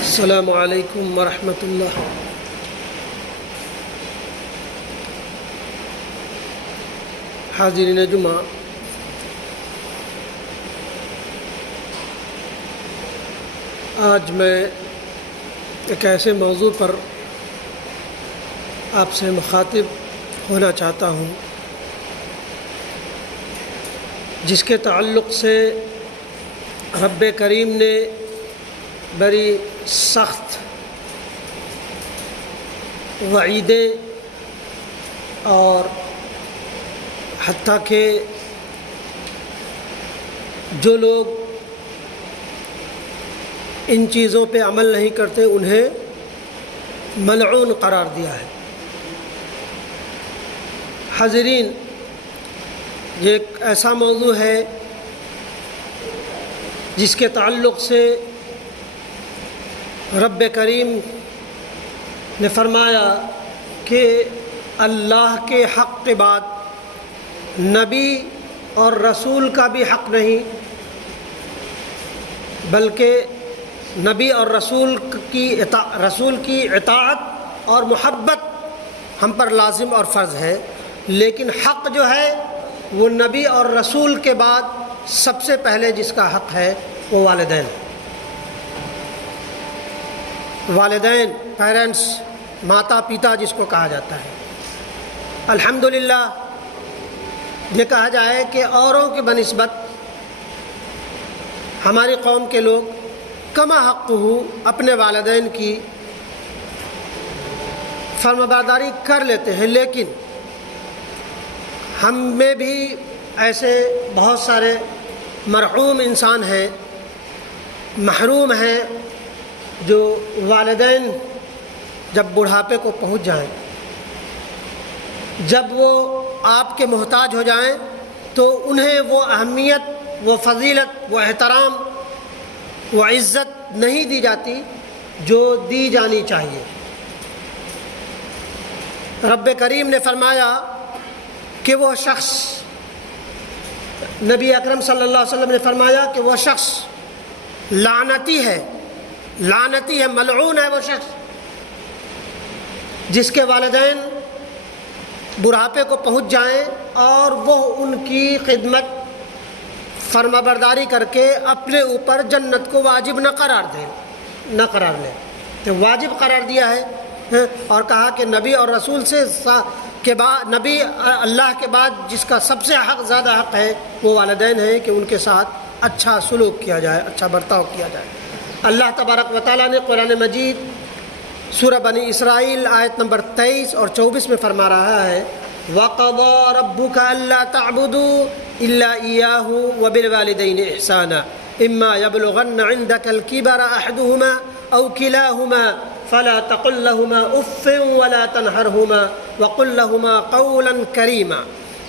السلام علیکم ورحمۃ اللہ۔ حاضرین جمعہ، آج میں ایک ایسے موضوع پر آپ سے مخاطب ہونا چاہتا ہوں جس کے تعلق سے رب کریم نے بڑی سخت وعیدیں اور حتیٰ کہ جو لوگ ان چیزوں پہ عمل نہیں کرتے انہیں ملعون قرار دیا ہے۔ حاضرین، یہ ایک ایسا موضوع ہے جس کے تعلق سے رب کریم نے فرمایا کہ اللہ کے حق کے بعد نبی اور رسول کا بھی حق نہیں، بلکہ نبی اور رسول کی اطاعت اور محبت ہم پر لازم اور فرض ہے، لیکن حق جو ہے وہ نبی اور رسول کے بعد سب سے پہلے جس کا حق ہے وہ والدین، پیرنٹس، ماتا پیتا جس کو کہا جاتا ہے۔ الحمدللہ یہ کہا جائے کہ اوروں کے بنسبت ہماری قوم کے لوگ کما حق اپنے والدین کی فرمانبرداری کر لیتے ہیں، لیکن ہم میں بھی ایسے بہت سارے مرحوم انسان ہیں، محروم ہیں، جو والدین جب بڑھاپے کو پہنچ جائیں، جب وہ آپ کے محتاج ہو جائیں تو انہیں وہ اہمیت، وہ فضیلت، وہ احترام، وہ عزت نہیں دی جاتی جو دی جانی چاہیے۔ رب کریم نے فرمایا کہ وہ شخص، نبی اکرم صلی اللہ علیہ وسلم نے فرمایا کہ وہ شخص لعنتی ہے، ملعون ہے وہ شخص جس کے والدین بڑھاپے کو پہنچ جائیں اور وہ ان کی خدمت فرمانبرداری کر کے اپنے اوپر جنت کو واجب نہ قرار لے۔ تو واجب قرار دیا ہے اور کہا کہ نبی اور رسول کے بعد، نبی اللہ کے بعد جس کا سب سے زیادہ حق ہے وہ والدین ہیں کہ ان کے ساتھ اچھا سلوک کیا جائے، اچھا برتاؤ کیا جائے۔ اللہ تبارک و تعالیٰ نے قرآن مجید سورہ بنی اسرائیل آیت نمبر 23 اور 24 میں فرما رہا ہے وَقَضَىٰ رَبُّكَ أَلَّا تَعْبُدُوا إِلَّا إِيَّاهُ وَبِالْوَالِدَيْنِ إِحْسَانًا إِمَّا يَبْلُغَنَّ عِندَكَ الْكِبَرَ أَحَدُهُمَا أَوْ كِلَاهُمَا فَلَا تَقُل لَّهُمَا أُفٍّ وَلَا تَنْهَرْهُمَا وَقُل لَّهُمَا قَوْلًا كَرِيمًا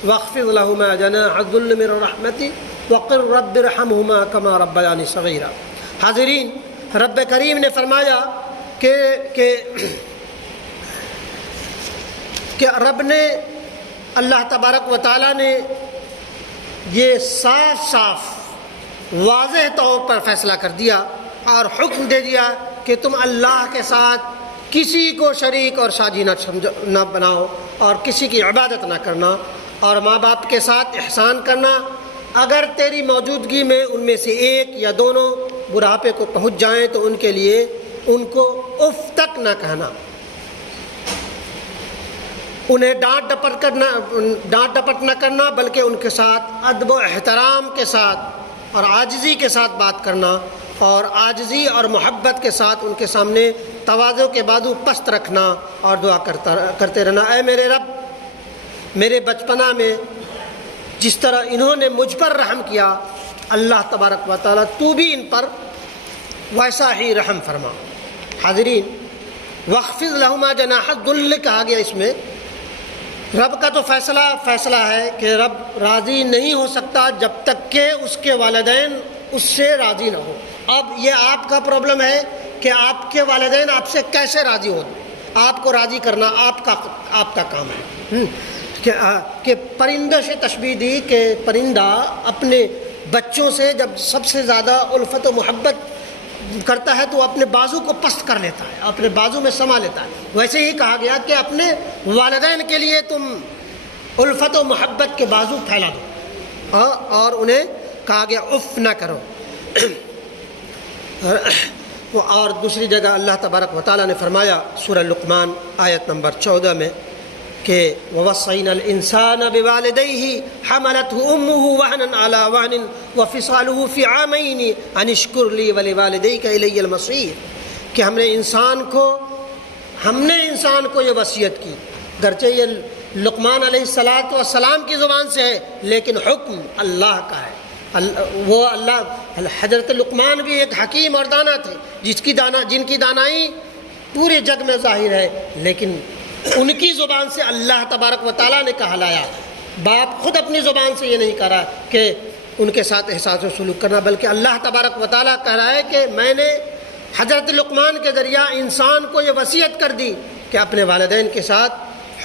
وَاخْفِضْ لَهُمَا جَنَاحَ الذُّلِّ مِنَ الرَّحْمَةِ وَقُل رَّبِّ ارْحَمْهُمَا كَمَا رَبَّيَانِي صَغِيرًا۔ حاضرین، رب کریم نے فرمایا کہ رب نے، اللہ تبارک و تعالیٰ نے یہ صاف واضح طور پر فیصلہ کر دیا اور حکم دے دیا کہ تم اللہ کے ساتھ کسی کو شریک اور ساجی نہ بناؤ اور کسی کی عبادت نہ کرنا، اور ماں باپ کے ساتھ احسان کرنا۔ اگر تیری موجودگی میں ان میں سے ایک یا دونوں بڑھاپے کو پہنچ جائیں تو ان کے لیے ان کو اف تک نہ کہنا، انہیں ڈانٹ ڈپٹ نہ کرنا، بلکہ ان کے ساتھ ادب و احترام کے ساتھ اور عاجزی کے ساتھ بات کرنا، اور عاجزی اور محبت کے ساتھ ان کے سامنے تواضع کے بازو پست رکھنا اور دعا کرتے رہنا، اے میرے رب، میرے بچپنا میں جس طرح انہوں نے مجھ پر رحم کیا، اللہ تبارک و تعالیٰ تو بھی ان پر ویسا ہی رحم فرما۔ حاضرین، وَاخْفِضْ لَهُمَا جَنَاحَ الذُّلِّ کہا گیا، اس میں رب کا تو فیصلہ ہے کہ رب راضی نہیں ہو سکتا جب تک کہ اس کے والدین اس سے راضی نہ ہو۔ اب یہ آپ کا پرابلم ہے کہ آپ کے والدین آپ سے کیسے راضی ہو، آپ کو راضی کرنا آپ کا کام ہے۔ کہ پرندے سے تشبیہ دی کہ پرندہ اپنے بچوں سے جب سب سے زیادہ الفت و محبت کرتا ہے تو وہ اپنے بازو کو پست کر لیتا ہے، اپنے بازو میں سما لیتا ہے۔ ویسے ہی کہا گیا کہ اپنے والدین کے لیے تم الفت و محبت کے بازو پھیلا دو، اور انہیں کہا گیا اف نہ کرو۔ اور دوسری جگہ اللہ تبارک و تعالیٰ نے فرمایا سورہ لقمان آیت نمبر 14 میں کہ وَوَصَّيْنَا الْإِنسَانَ بِوَالِدَيْهِ حَمَلَتْهُ أُمُّهُ وَهْنًا عَلَى وَهْنٍ وَفِصَالُهُ فِي عَامَيْنِ أَنِ اشْكُرْ لِي وَلِوَالِدَيْكَ إِلَيَّ الْمَصِيرُ، کہ ہم نے انسان کو یہ وصیت کی، گرچہ یہ لقمان علیہ السلام کی زبان سے ہے لیکن حکم اللہ کا ہے۔ وہ حضرت لقمان بھی ایک حکیم اور دانا تھے جن کی دانائی پورے جگ میں ظاہر ہے، لیکن ان کی زبان سے اللہ تبارک و تعالیٰ نے کہا لایا۔ باپ خود اپنی زبان سے یہ نہیں کہہ رہا کہ ان کے ساتھ احساس و سلوک کرنا، بلکہ اللہ تبارک و تعالیٰ کہہ رہا ہے کہ میں نے حضرت لقمان کے ذریعہ انسان کو یہ وصیت کر دی کہ اپنے والدین کے ساتھ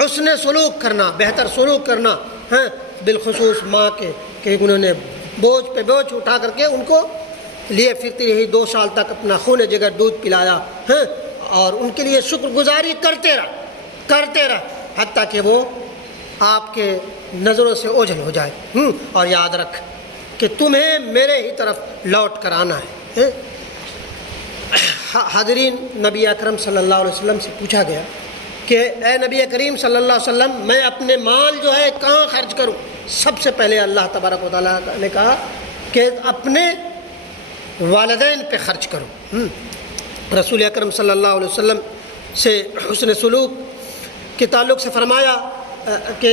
حسن سلوک کرنا، بہتر سلوک کرنا، بالخصوص ماں کے، کہ انہوں نے بوجھ پہ بوجھ اٹھا کر کے ان کو لیے پھرتی رہی، 2 سال تک اپنا خون جگر دودھ پلایا، اور ان کے لیے شکر گزاری کرتے رہا حتیٰ کہ وہ آپ کے نظروں سے اوجھل ہو جائے۔ اور یاد رکھ کہ تمہیں میرے ہی طرف لوٹ کر آنا ہے۔ حاضرین، نبی اکرم صلی اللہ علیہ وسلم سے پوچھا گیا کہ اے نبی کریم صلی اللہ علیہ وسلم، میں اپنے مال جو ہے کہاں خرچ کروں؟ سب سے پہلے اللہ تبارک و تعالیٰ نے کہا کہ اپنے والدین پہ خرچ کرو۔ رسول اکرم صلی اللہ علیہ وسلم سے حسن سلوک کے تعلق سے فرمایا کہ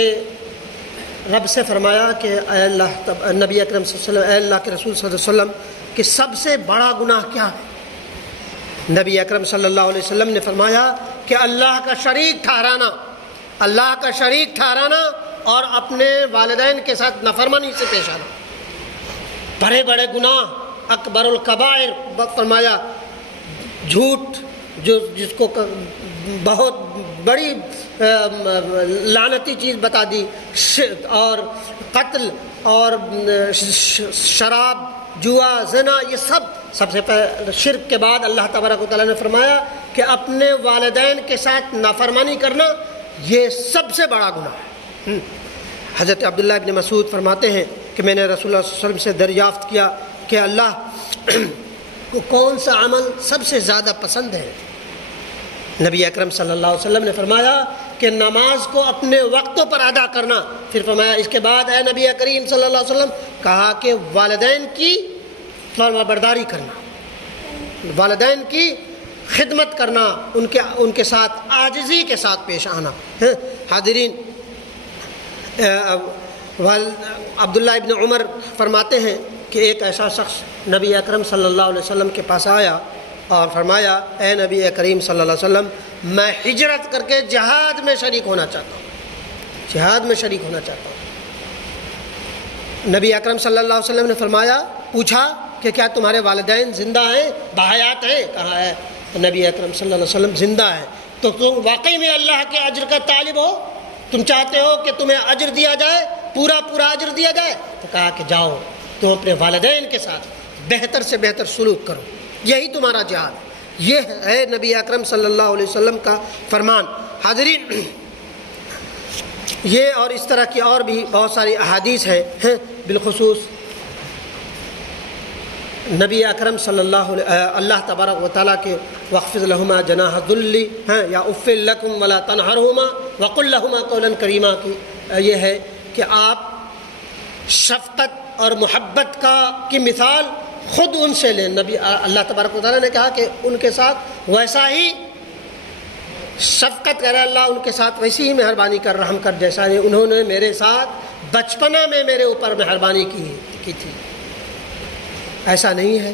رب سے فرمایا کہ اے اللہ، نبی اکرم صلی اللہ علیہ وسلم، اے اللہ کے رسول صلی اللہ علیہ وسلم کہ سب سے بڑا گناہ کیا ہے؟ نبی اکرم صلی اللہ علیہ وسلم نے فرمایا کہ اللہ کا شریک ٹھہرانا اور اپنے والدین کے ساتھ نافرمانی سے پیش آنا۔ بڑے بڑے گناہ، اکبر الکبائر فرمایا، جھوٹ جس کو بہت بڑی لعنتی چیز بتا دی، اور قتل اور شراب، جوا، زنا، یہ سب سے پہلے شرک کے بعد اللہ تبارک و تعالیٰ نے فرمایا کہ اپنے والدین کے ساتھ نافرمانی کرنا یہ سب سے بڑا گناہ ہے۔ حضرت عبداللہ ابن مسعود فرماتے ہیں کہ میں نے رسول اللہ صلی اللہ علیہ وسلم سے دریافت کیا کہ اللہ کو کون سا عمل سب سے زیادہ پسند ہے؟ نبی اکرم صلی اللہ علیہ وسلم نے فرمایا کہ نماز کو اپنے وقتوں پر ادا کرنا۔ پھر فرمایا اس کے بعد اے نبی کریم صلی اللہ علیہ وسلم، کہا کہ والدین کی فرما برداری کرنا، والدین کی خدمت کرنا، ان کے ساتھ عاجزی کے ساتھ پیش آنا۔ حاضرین، عبداللہ ابن عمر فرماتے ہیں کہ ایک ایسا شخص نبی اکرم صلی اللہ علیہ وسلم کے پاس آیا اور فرمایا اے نبی کریم صلی اللہ علیہ وسلم، میں ہجرت کر کے جہاد میں شریک ہونا چاہتا ہوں۔ نبی اکرم صلی اللہ علیہ وسلم نے فرمایا، پوچھا کہ کیا تمہارے والدین زندہ ہیں، بحیات ہیں؟ کہا ہے نبی اکرم صلی اللہ علیہ وسلم زندہ ہیں۔ تو تم واقعی میں اللہ کے اجر کا طالب ہو؟ تم چاہتے ہو کہ تمہیں اجر دیا جائے، پورا اجر دیا جائے؟ تو کہا کہ جاؤ تم اپنے والدین کے ساتھ بہتر سے بہتر سلوک کرو، یہی تمہارا جہاد۔ یہ ہے نبی اکرم صلی اللہ علیہ وسلم کا فرمان۔ حاضرین، یہ اور اس طرح کی اور بھی بہت ساری احادیث ہیں، بالخصوص نبی اکرم صلی اللہ تبارک و تعالیٰ کے وَاخْفِضْ لَهُمَا جَنَاحَ الذُّلِّ یا اُفٍّ لَكُمْ وَلَا تَنْهَرْهُمَا وَقُلْ لَهُمَا قَوْلًا كَرِيمًا کی یہ ہے کہ آپ شفقت اور محبت کی مثال خود ان سے لیں۔ نبی اللہ تبارک و تعالیٰ نے کہا کہ ان کے ساتھ ویسا ہی شفقت کرے، اللہ ان کے ساتھ ویسی ہی مہربانی کر، رحم کر جیسا انہوں نے میرے ساتھ بچپنا میں میرے اوپر مہربانی کی تھی۔ ایسا نہیں ہے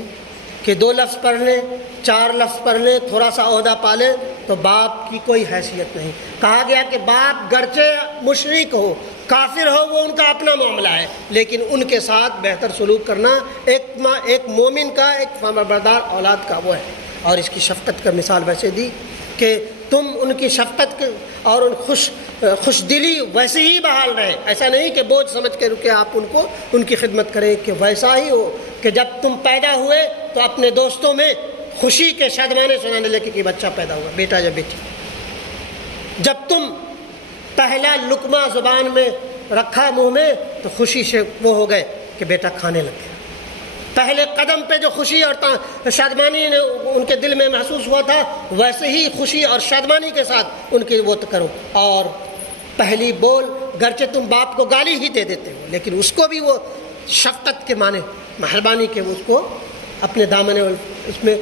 کہ 2 لفظ پڑھ لیں، 4 لفظ پڑھ لیں، تھوڑا سا عہدہ پا لیں تو باپ کی کوئی حیثیت نہیں۔ کہا گیا کہ باپ گرچہ مشرک ہو، کافر ہو، وہ ان کا اپنا معاملہ ہے، لیکن ان کے ساتھ بہتر سلوک کرنا ایک مومن کا، ایک فرمانبردار اولاد کا وہ ہے۔ اور اس کی شفقت کا مثال ویسے دی کہ تم ان کی شفقت اور ان خوش دلی ویسے ہی بحال رہے، ایسا نہیں کہ بوجھ سمجھ کے رکے آپ ان کی خدمت کریں، کہ ویسا ہی ہو کہ جب تم پیدا ہوئے تو اپنے دوستوں میں خوشی کے شادمانے سنانے لگے کہ بچہ پیدا ہوا، بیٹا یا بیٹی۔ جب تم پہلا لقمہ زبان میں رکھا منہ میں تو خوشی سے وہ ہو گئے کہ بیٹا کھانے لگ گیا۔ پہلے قدم پہ جو خوشی اور شادمانی نے ان کے دل میں محسوس ہوا تھا، ویسے ہی خوشی اور شادمانی کے ساتھ ان کی وہ کرو۔ اور پہلی بول گرچہ تم باپ کو گالی ہی دے دیتے ہو، لیکن اس کو بھی وہ شفقت کے معنی، مہربانی کے اس کو اپنے دامن اس میں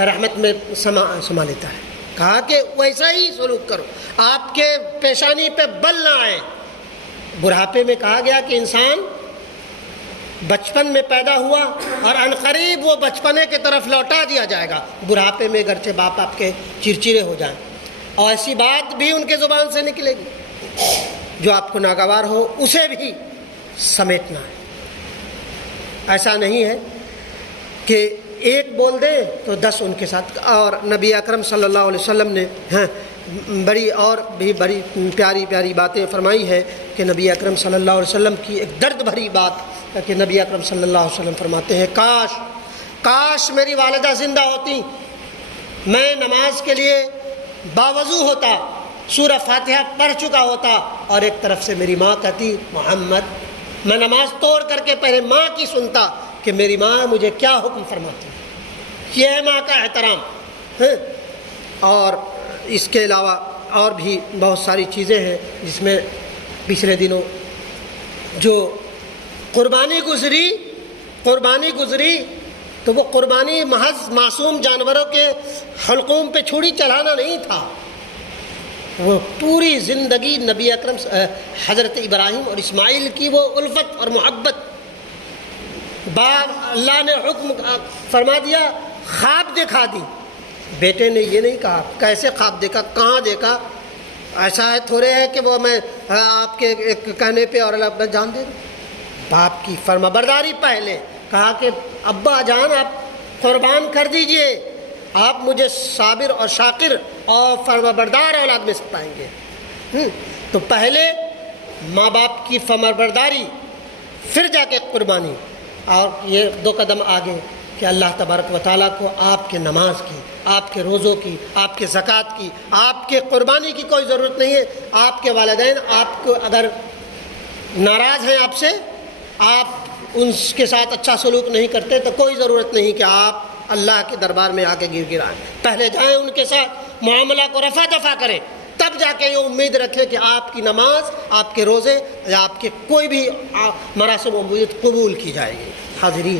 رحمت میں سما لیتا ہے۔ کہا کہ ویسا ہی سلوک کرو، آپ کے پیشانی پہ بل نہ آئے۔ بڑھاپے میں کہا گیا کہ انسان بچپن میں پیدا ہوا اور عنقریب وہ بچپنے کی طرف لوٹا دیا جائے گا۔ بڑھاپے میں گرچہ باپ آپ کے چرچرے ہو جائیں، اور ایسی بات بھی ان کے زبان سے نکلے گی جو آپ کو ناگوار ہو، اسے بھی سمیٹنا ہے۔ ایسا نہیں ہے کہ ایک بول دیں تو 10 ان کے ساتھ۔ اور نبی اکرم صلی اللہ علیہ وسلم نے بڑی اور بھی بڑی پیاری پیاری باتیں فرمائی ہے کہ نبی اکرم صلی اللہ علیہ وسلم کی ایک درد بھری بات کہ نبی اکرم صلی اللہ علیہ وسلم فرماتے ہیں، کاش میری والدہ زندہ ہوتی، میں نماز کے لیے باوضو ہوتا، سورہ فاتحہ پڑھ چکا ہوتا، اور ایک طرف سے میری ماں کہتی محمد، میں نماز توڑ کر کے پہلے ماں کی سنتا کہ میری ماں مجھے کیا حکم فرماتی ہے۔ یہ ہے ماں کا احترام۔ اور اس کے علاوہ اور بھی بہت ساری چیزیں ہیں جس میں پچھلے دنوں جو قربانی گزری تو وہ قربانی محض معصوم جانوروں کے حلقوم پہ چھری چلانا نہیں تھا، وہ پوری زندگی نبی اکرم حضرت ابراہیم اور اسماعیل کی وہ الفت اور محبت۔ اللہ نے حکم فرما دیا، خواب دکھا دی، بیٹے نے یہ نہیں کہا کیسے خواب دیکھا، کہاں دیکھا، ایسا ہے تھوڑے ہے کہ وہ میں آپ کے کہنے پہ اور اللہ جان دے دوں۔ باپ کی فرما برداری پہلے کہا کہ ابا جان آپ قربان کر دیجئے، آپ مجھے صابر اور شاکر اور فرما بردار اولاد میں سے پائیں گے۔ تو پہلے ماں باپ کی فرما برداری، پھر جا کے قربانی، اور یہ 2 قدم آگے کہ اللہ تبارک و تعالیٰ کو آپ کے نماز کی، آپ کے روزوں کی، آپ کے زکوٰۃ کی، آپ کے قربانی کی کوئی ضرورت نہیں ہے۔ آپ کے والدین آپ کو اگر ناراض ہیں آپ سے، آپ ان کے ساتھ اچھا سلوک نہیں کرتے تو کوئی ضرورت نہیں کہ آپ اللہ کے دربار میں آ کے گرائیں، پہلے جائیں ان کے ساتھ معاملہ کو رفع دفع کریں، تب جا کے یہ امید رکھیں کہ آپ کی نماز، آپ کے روزے یا آپ کے کوئی بھی مراسم عبودیت قبول کی جائے گی۔ حاضرین،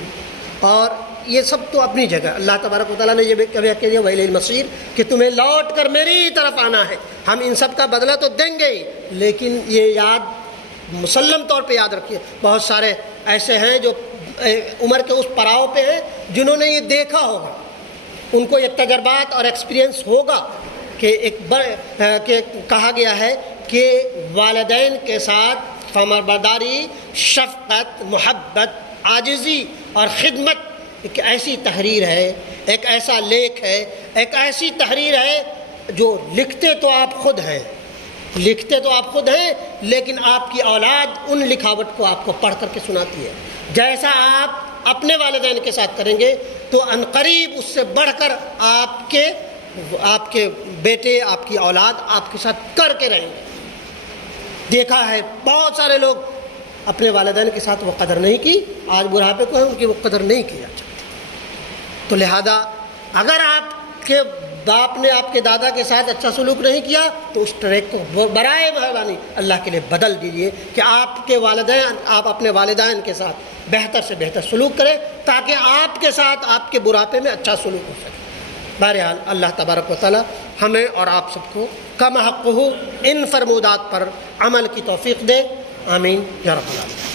اور یہ سب تو اپنی جگہ، اللہ تبارک و تعالیٰ نے یہ بھی کہہ دیا وَإِلَيْهِ الْمَصِيرُ کہ تمہیں لوٹ کر میری طرف آنا ہے، ہم ان سب کا بدلہ تو دیں گے ہی، لیکن یہ یاد مسلم طور پہ یاد رکھیے، بہت سارے ایسے ہیں جو عمر کے اس پڑاؤ پہ ہیں جنہوں نے یہ دیکھا ہوگا، ان کو یہ تجربات اور ایکسپیرینس ہوگا کہ کہ کہا گیا ہے کہ والدین کے ساتھ فرمانبرداری، شفقت، محبت، عاجزی اور خدمت ایک ایسی تحریر ہے، ایک ایسا لیکھ ہے، ایک ایسی تحریر ہے جو لکھتے تو آپ خود ہیں لیکن آپ کی اولاد ان لکھاوٹ کو آپ کو پڑھ کر کے سناتی ہے۔ جیسا آپ اپنے والدین کے ساتھ کریں گے تو عنقریب اس سے بڑھ کر آپ کے بیٹے، آپ کی اولاد آپ کے ساتھ کر کے رہیں گے۔ دیکھا ہے بہت سارے لوگ اپنے والدین کے ساتھ وہ قدر نہیں کی، آج بڑھاپے کو ہے ان کی وہ قدر نہیں کی جاتی۔ تو لہذا اگر آپ کے باپ نے آپ کے دادا کے ساتھ اچھا سلوک نہیں کیا تو اس ٹریک کو برائے مہربانی اللہ کے لیے بدل دیجئے کہ آپ اپنے والدین کے ساتھ بہتر سے بہتر سلوک کریں تاکہ آپ کے ساتھ آپ کے بڑھاپے میں اچھا سلوک ہو سکے۔ بہرحال اللہ تبارک و تعالی ہمیں اور آپ سب کو کم حق ہو ان فرمودات پر عمل کی توفیق دے، آمین یا رب العالمین۔